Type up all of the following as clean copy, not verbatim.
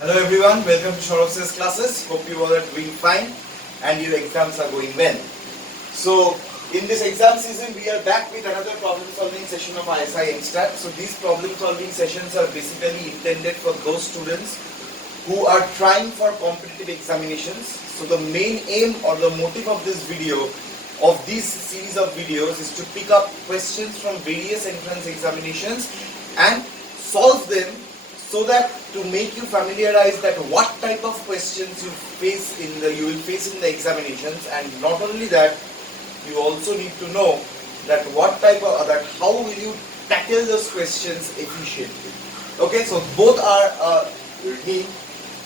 Hello everyone, welcome to Shaurav's classes. Hope you all are doing fine and your exams are going well. So in this exam season we are back with another problem solving session of ISI Mcq. So these problem solving sessions are basically intended for those students who are trying for competitive examinations. So the main aim or the motive of this video, of this series of videos, is to pick up questions from various entrance examinations and solve them, so that to make you familiarized that what type of questions you will face in the examinations, and not only that, you also need to know that how will you tackle those questions efficiently. Okay, so both are key.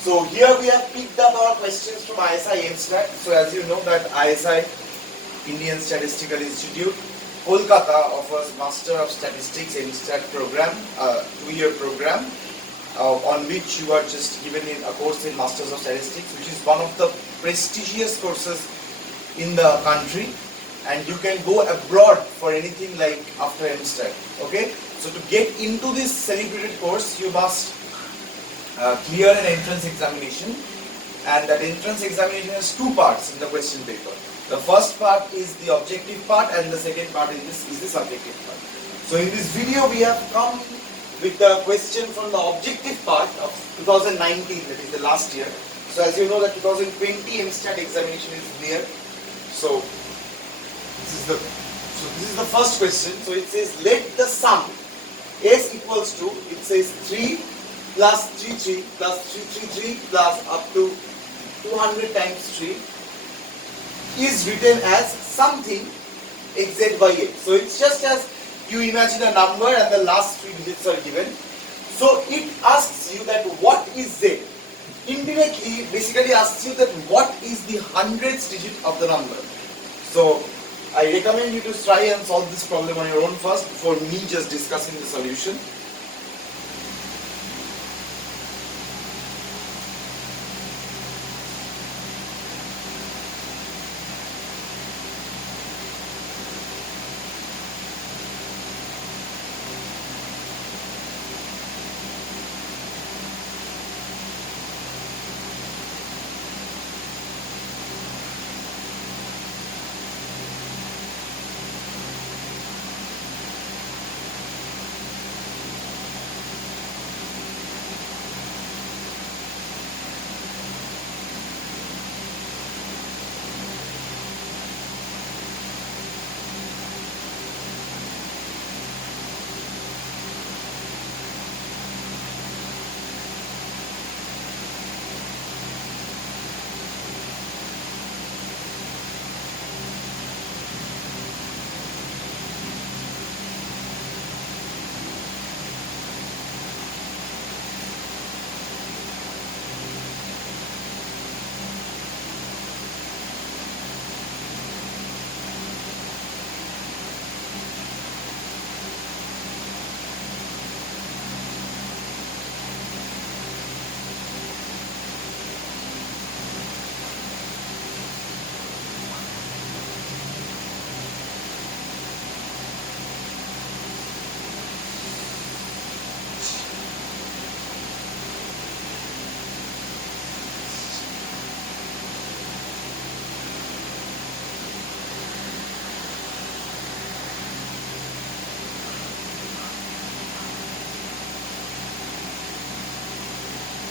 So here we have picked up our questions from ISI Mcq. So as you know that ISI, Indian Statistical Institute, Kolkata, offers Master of Statistics Mcq program, 2-year program, on which you are just given a course in Masters of Statistics, which is one of the prestigious courses in the country, and you can go abroad for anything like after Mcq. Okay, so to get into this celebrated course, you must clear an entrance examination, and that entrance examination has two parts in the question paper. The first part is the objective part, and the second part is the subjective part. So in this video we have come with the question from the objective part of 2019, that is the last year. So as you know that 2020 Mcq examination is near. So this is the first question. So it says, let the sum S equals to, it says 3 plus 3 plus 3 plus up to 200 times 3 is written as something xz by x. So it's just as you imagine a number and the last 3 digits are given. So it asks you that what is z? Indirectly, basically asks you that what is the hundredth digit of the number. So I recommend you to try and solve this problem on your own first before me just discussing the solution.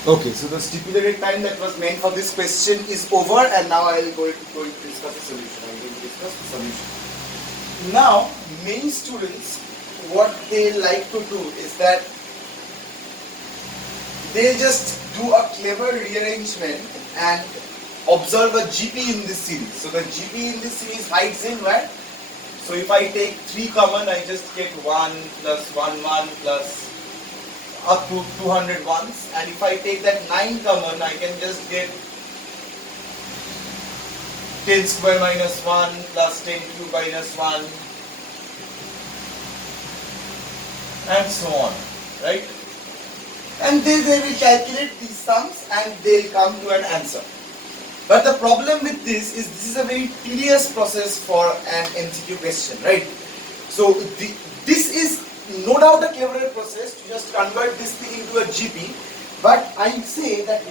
Okay, so the stipulated time that was meant for this question is over, and now I will go to discuss the solution. Now, many students, what they like to do is that they just do a clever rearrangement and observe a GP in this series. So the GP in this series hides in where? So if I take 3 common, I just get 1 plus 1 plus up to 200 ones, and if I take that 9 common, I can just get 10 square minus 1 plus 10 cube minus 1 and so on, right? And they will calculate these sums and they'll come to an answer. But the problem with this is a very tedious process for an MCQ question, right? So this is no doubt a cleverer process to just convert this thing into a GP, But I say that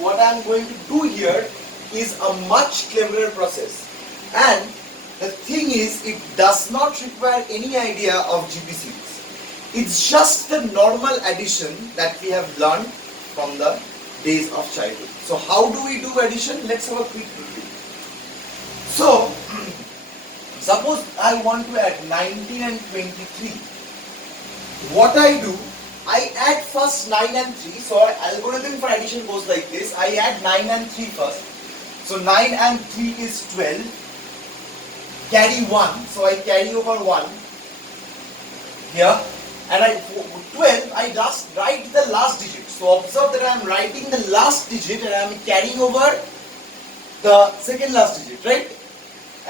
what I am going to do here is a much cleverer process. And the thing is, it does not require any idea of GP series. It's just the normal addition that we have learned from the days of childhood. So how do we do addition? Let's have a quick review. So, suppose I want to add 19 and 23. What I do, I add first 9 and 3. So our algorithm for addition goes like this. I add 9 and 3 first. So 9 and 3 is 12. Carry 1. So I carry over 1 here. And 12, I just write the last digit. So observe that I am writing the last digit and I am carrying over the second last digit, right?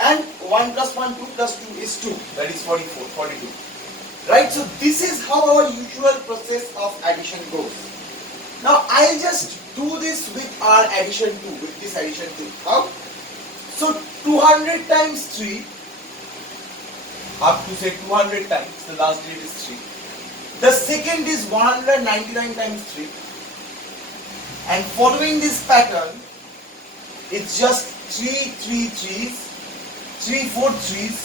And 1 plus 1, 2 plus 2 is 2. That is 44, 42. Right? So this is how our usual process of addition goes. Now I'll just do this with our addition 2, with this addition 2. How? So 200 times 3, up to say 200 times, the last digit is 3. The second is 199 times 3. And following this pattern, it's just 3 3 3s, 3 4 3s,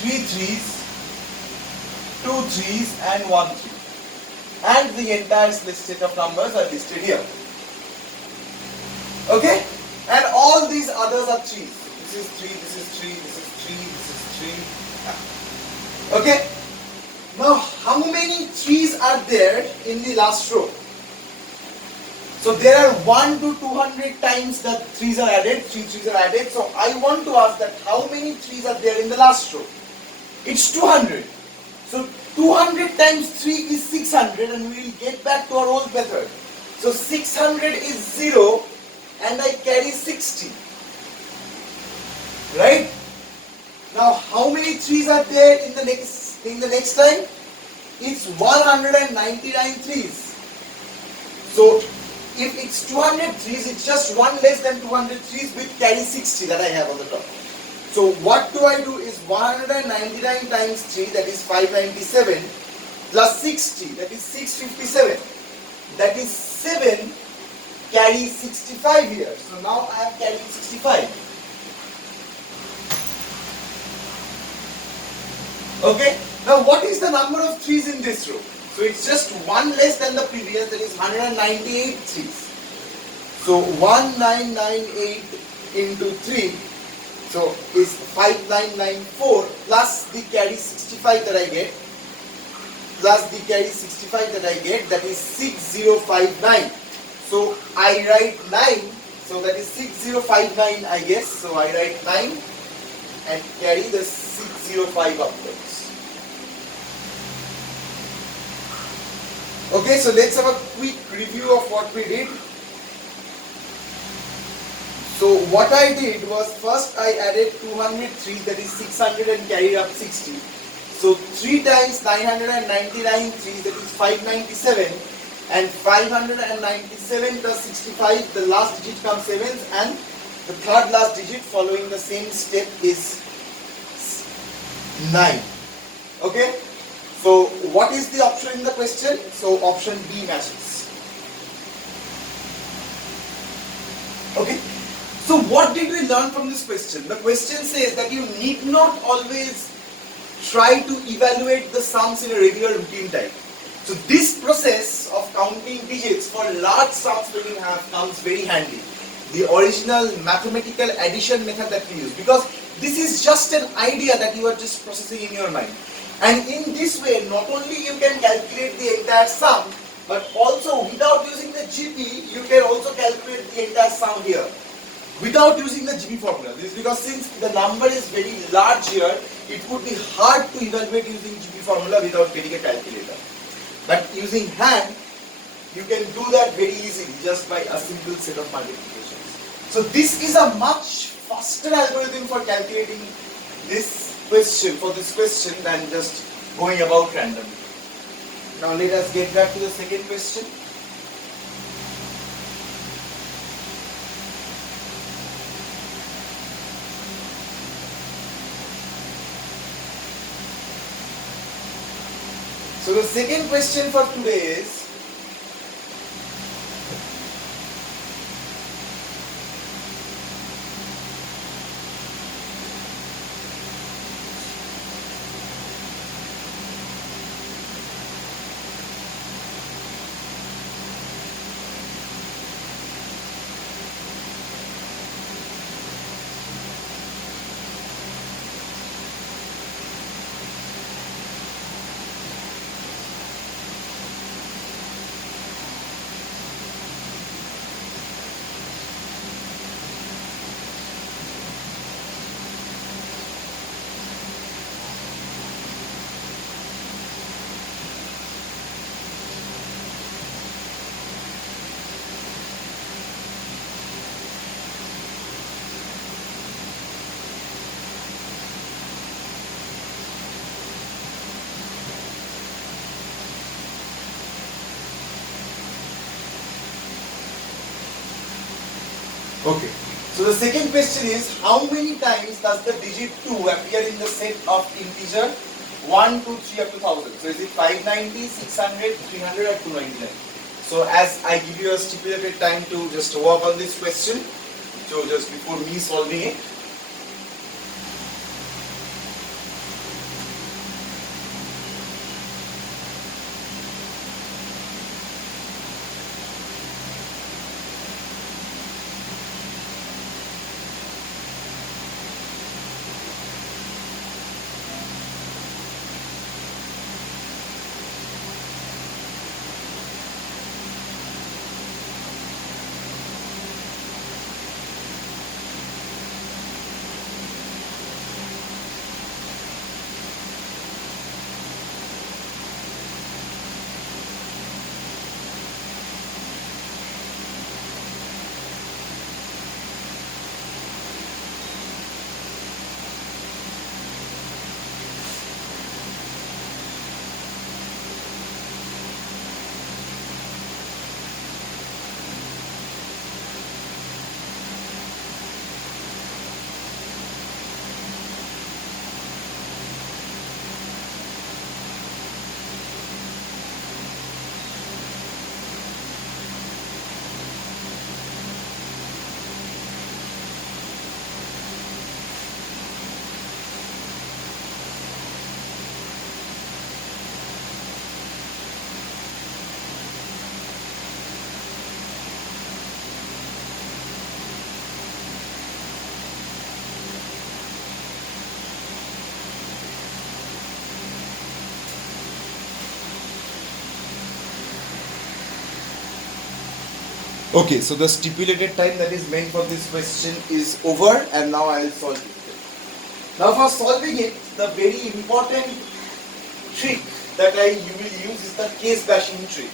3 3s, 2 3s and 1 3. And the entire set of numbers are listed here. Okay? And all these others are 3s. This is 3, this is 3, this is 3, this is 3. Okay? Now, how many 3s are there in the last row? So there are 1 to 200 times the 3s are added, 3 3s are added. So I want to ask that how many 3s are there in the last row? It's 200. So 200 times 3 is 600 and we will get back to our old method. So 600 is 0 and I carry 60. Right? Now how many 3s are there in the next time? It's 199 3s. So if it's 200 3s, it's just one less than 200 3s with carry 60 that I have on the top. So what do I do is 199 times 3, that is 597, plus 60, that is 657. That is 7 carry 65 here. So now I am carrying 65. Okay. Now what is the number of 3s in this row? So it's just one less than the previous, that is 198 3s. So 1998 into 3, so is 5994 plus the carry 65 that I get, that is 6059. So I write 9, so that is 6059 I guess, so I write 9 and carry the 605 upwards. Okay, so let's have a quick review of what we did. So what I did was, first I added 203, that is 600 and carried up 60. So 3 times 999 3, that is 597, and 597 plus 65, the last digit comes 7s, and the third last digit following the same step is 9. Okay? So what is the option in the question? So option B matches. Okay. So what did we learn from this question? The question says that you need not always try to evaluate the sums in a regular routine type. So this process of counting digits for large sums when you have comes very handy. The original mathematical addition method that we use, because this is just an idea that you are just processing in your mind. And in this way, not only you can calculate the entire sum, but also without using the GP, you can also calculate the entire sum here, without using the GP formula. This is because since the number is very large here, it would be hard to evaluate using GP formula without getting a calculator. But using hand, you can do that very easily just by a simple set of multiplications. So this is a much faster algorithm for calculating this question than just going about randomly. Now let us get back to the second question. So the second question for today is, Okay. So the second question is, how many times does the digit 2 appear in the set of integer 1, 2, 3 up to 1000? So is it 590, 600, 300 or 299? So as I give you a stipulated time to just work on this question, so just before me solving it. Okay, so the stipulated time that is meant for this question is over, and now I will solve it. Now for solving it, the very important trick that you will use is the case bashing trick.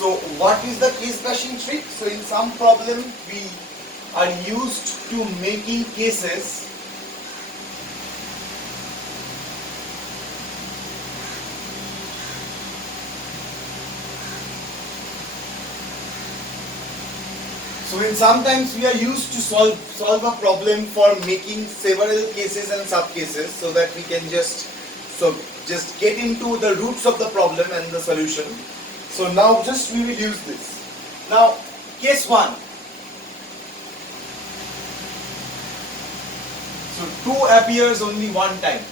So what is the case bashing trick? So in some problem we are used to making cases sometimes we are used to solve a problem for making several cases and sub cases, so that we can just get into the roots of the problem and the solution. So now just we will use this. Now case 1. So 2 appears only one time.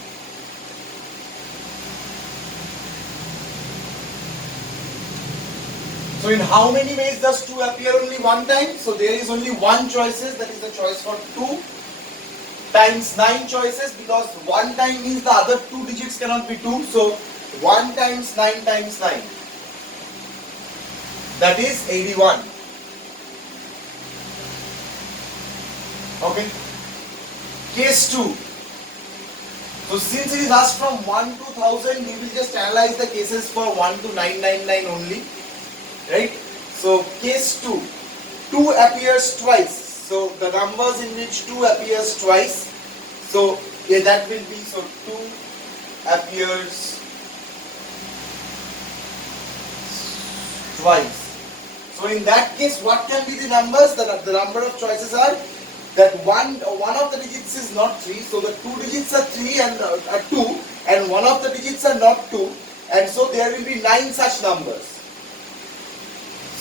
So in how many ways does 2 appear only one time? So there is only one choices, that is the choice for 2 times 9 choices, because one time means the other 2 digits cannot be 2. So 1 times 9 times 9. That is 81. Okay. Case 2. So since it is asked from 1 to 1000, we will just analyze the cases for 1 to 999 only. Right? So case 2. 2 appears twice. So the numbers in which 2 appears twice. So yeah, that will be, so 2 appears twice. So in that case, what can be the numbers? The number of choices are that one of the digits is not 3, so the 2 digits are 3 and are 2, and one of the digits are not 2, and so there will be 9 such numbers.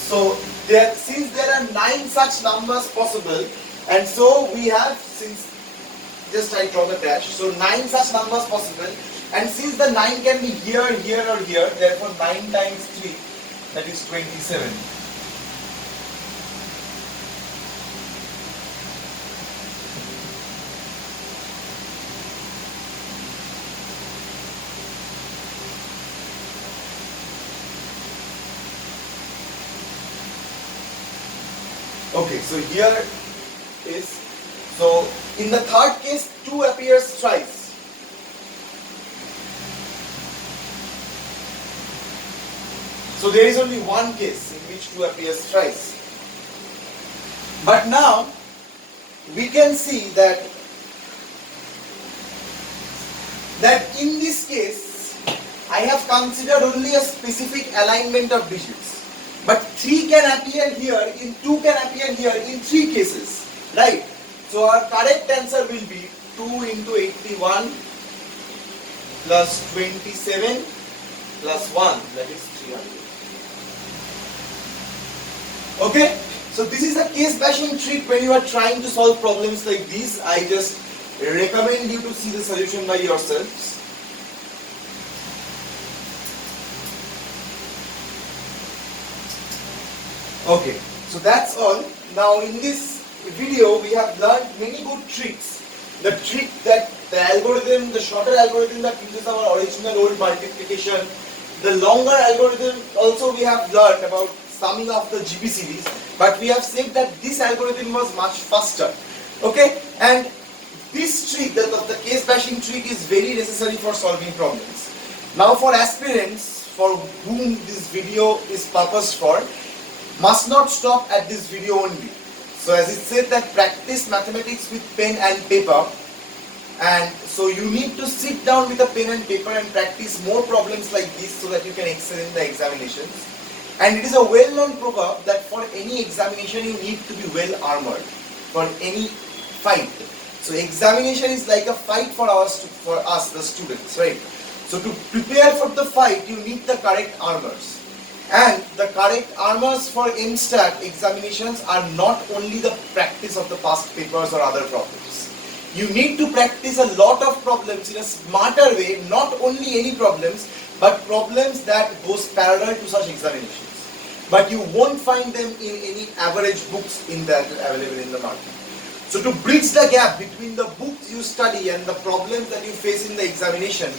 So since there are 9 such numbers possible, and so we have, since just I draw the dash, so 9 such numbers possible, and since the 9 can be here, here or here, therefore 9 times 3, that is 27. Okay, so here is, so in the third case 2 appears twice. So there is only one case in which 2 appears thrice. But now we can see that in this case I have considered only a specific alignment of digits. But 3 can appear here, in 2 can appear here in 3 cases. right? So our correct answer will be 2 into 81 plus 27 plus 1, that is 300. Okay, so this is a case bashing trick when you are trying to solve problems like these. I just recommend you to see the solution by yourselves. Okay, so that's all. Now in this video we have learned many good tricks. The trick that the algorithm, the shorter algorithm that uses our original old multiplication, the longer algorithm also we have learned about summing of the GB series, but we have said that this algorithm was much faster. Okay, and this trick, the case bashing trick, is very necessary for solving problems. Now for aspirants for whom this video is purposed for, must not stop at this video only. So as it said that practice mathematics with pen and paper, and so you need to sit down with a pen and paper and practice more problems like this so that you can excel in the examinations. And it is a well-known proverb that for any examination you need to be well armored for any fight. So examination is like a fight for us the students, right? So to prepare for the fight you need the correct armors. And the correct armors for MSTAT examinations are not only the practice of the past papers or other problems. You need to practice a lot of problems in a smarter way, not only any problems, but problems that goes parallel to such examinations. But you won't find them in any average books available in the market. So to bridge the gap between the books you study and the problems that you face in the examination,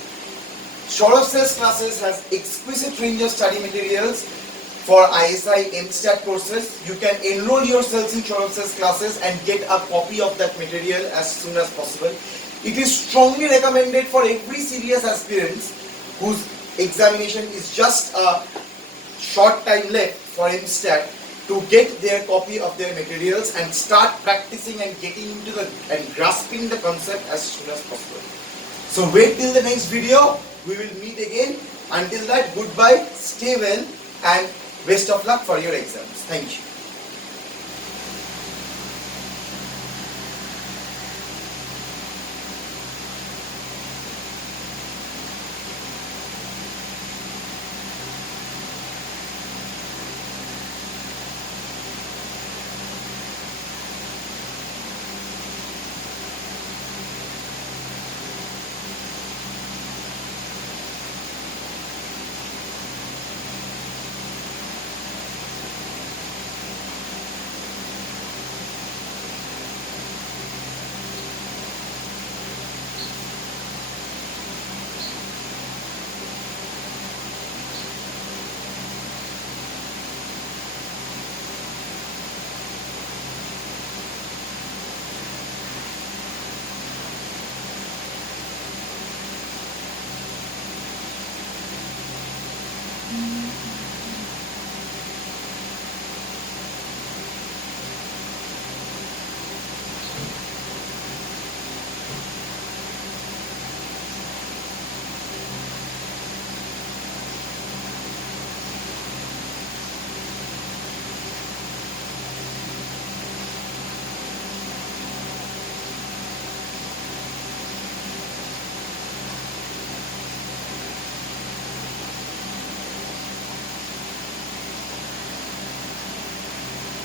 Shorev's classes has exquisite range of study materials for ISI MSTAT courses. You can enroll yourselves in Shorev's classes and get a copy of that material as soon as possible. It is strongly recommended for every serious aspirants whose examination is just a short time left for MSTAT to get their copy of their materials and start practicing and getting into and grasping the concept as soon as possible. So wait till the next video. We will meet again. Until that, goodbye, stay well, and best of luck for your exams. Thank you.